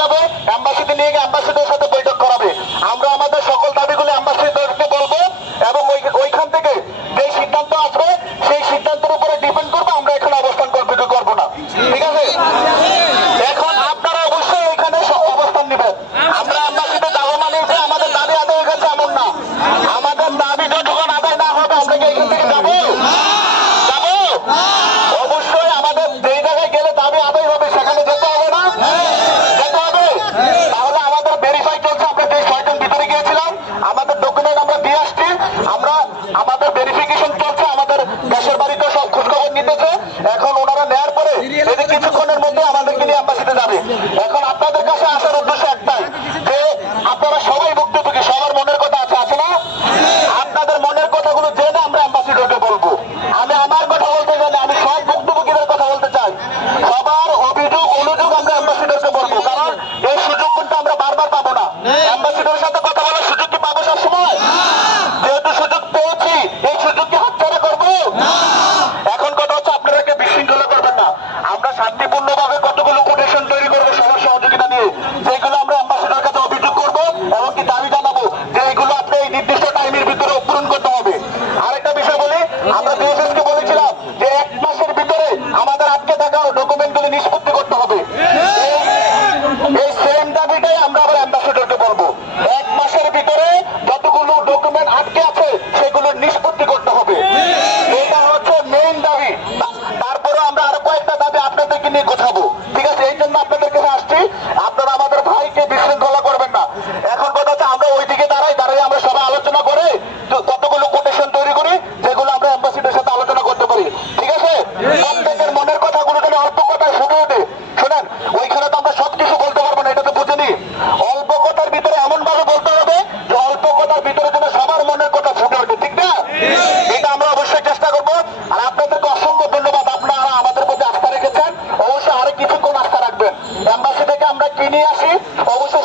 যাবে, অ্যাম্বাসিতে নিয়ে গিয়ে অ্যাম্বাসিডারের সাথে বৈঠক করাবে। আমরা আমাদের সকল দাবিগুলো অ্যাম্বাসিডারকে বলবো এবং ওইখান থেকে যে সিদ্ধান্ত আসবে সেই সিদ্ধান্তের উপরে ডিপেন্ড করবো। আমরা এখানে অবস্থান করবো না, ঠিক আছে? এখন আপনারা অবশ্যই এখানে অবস্থান নেবেন। আমরা অ্যাম্বাসিতে যাবো মানে যে আমাদের দাবি আদায় হয়ে গেছে এমন না। আমাদের দাবি যতক্ষণ আদায় না হবে আমরা কি এখান থেকে যাবো? অবশ্যই আমাদের যেই জায়গায় গেলে দাবি আদায় হবে সেখানে যেতে হবে না? যেতে হবে। তাহলে আমাদের ভেরিফাই চলছে। আমরা যে 6 জন ভিতরে গিয়েছিলাম আমাদের ডকুমেন্ট আমরা দিয়ে আসছি। আমাদের ভেরিফিকেশন চলছে। আমাদের দেশের বাড়িতে সব খোঁজখবর নিতেছে। এখন ওনারা নেওয়ার পরে যদি কিছুক্ষণের মধ্যে আমাদেরকে নিয়ে অ্যাম্বাসিতে যাবে। এখন আপনাদের কাছে আসার উদ্দেশ্য একটাই যে আপনারা সবাই ভুক্তভোগী, সবার মনের কথা আছে না? আপনাদের মনের কথাগুলো জেনে আমরা অ্যাম্বাসিডরকে বলবো। আমি আমার কথা বলতে জানি, আমি সব ভুক্তভোগীদের কথা বলতে চাই। সবার অভিযোগ অনুযোগ আমরা অ্যাম্বাসিডরকে বলবো, কারণ এই সুযোগ কিন্তু আমরা বারবার পাবো না। অ্যাম্বাসিডরের সাথে কথা বলার সুযোগ কি পাবো সব সময়? যেহেতু সুযোগ পেয়েছি এই সুযোগ কি হাতছাড়া করবো? এখন কথা হচ্ছে আপনারা কে বিশৃঙ্খলা করবেন না। আমরা শান্তিপূর্ণভাবে কতগুলো কোটেশন তৈরি করবো সবার সহযোগিতা নিয়ে, যেগুলো আমরা অ্যাম্বাসিডরের কাছে অভিযোগ করবো এবং কি দাবি জানাবো যে এইগুলো আপনি এই নির্দিষ্ট টাইমের ভিতরে পূরণ করতে হবে। আরেকটা বিষয় বলি, আমরা ডিএসএসকে বলেছিলাম যে 1 মাসের ভিতরে আমাদের আটকে থাকা ডকুমেন্টগুলি নিষ্পত্তি করতে হবে। এই সেম দাবিটাই আমরা আবার অ্যাম্বাসিডরকে বলবো। 1 মাসের ভিতরে যতগুলো ডকুমেন্ট আটকে আছে সেগুলো নিষ্পত্তি করতে হবে। এটা হচ্ছে মেইন দাবি। তারপরে আমরা আরো কয়েকটা দাবি আপনাদেরকে নিয়ে গোছাবো, ঠিক আছে? এই জন্য আপনাদের কাছে আসছি। আপনারা আমাদের ভাইকে বিশৃঙ্খলা করবেন না। এখন কথা হচ্ছে আমরা ওইদিকে দাঁড়াই আমরা সবাই আলোচনা করে কতগুলো কোটেশন তৈরি করি যেগুলো আমরা অ্যাম্বাসিডারের সাথে আলোচনা করতে পারি, ঠিক আছে? প্রত্যেকের মনের কথাগুলো যেন অল্প কথায় ফুটে ওঠে। শোনেন, ওইখানে তো আমরা সবকিছু বলতে পারবো না, এটা তো বুঝিনি। অল্প কথার ভিতরে এমন ভাবে বলতে হবে যে অল্প কথার ভিতরে যেন সবার মনের কথা ফুটে ওঠে, ঠিক না? এটা আমরা অবশ্যই চেষ্টা করবো। আর আপনাদেরকে অসংখ্য ধন্যবাদ, আপনারা আমাদের প্রতি আস্থা রেখেছেন। অবশ্যই আরো কিছুক্ষণ আস্থা রাখবেন। অ্যাম্বাসি থেকে আমরা কি নিয়ে আসি অবশ্যই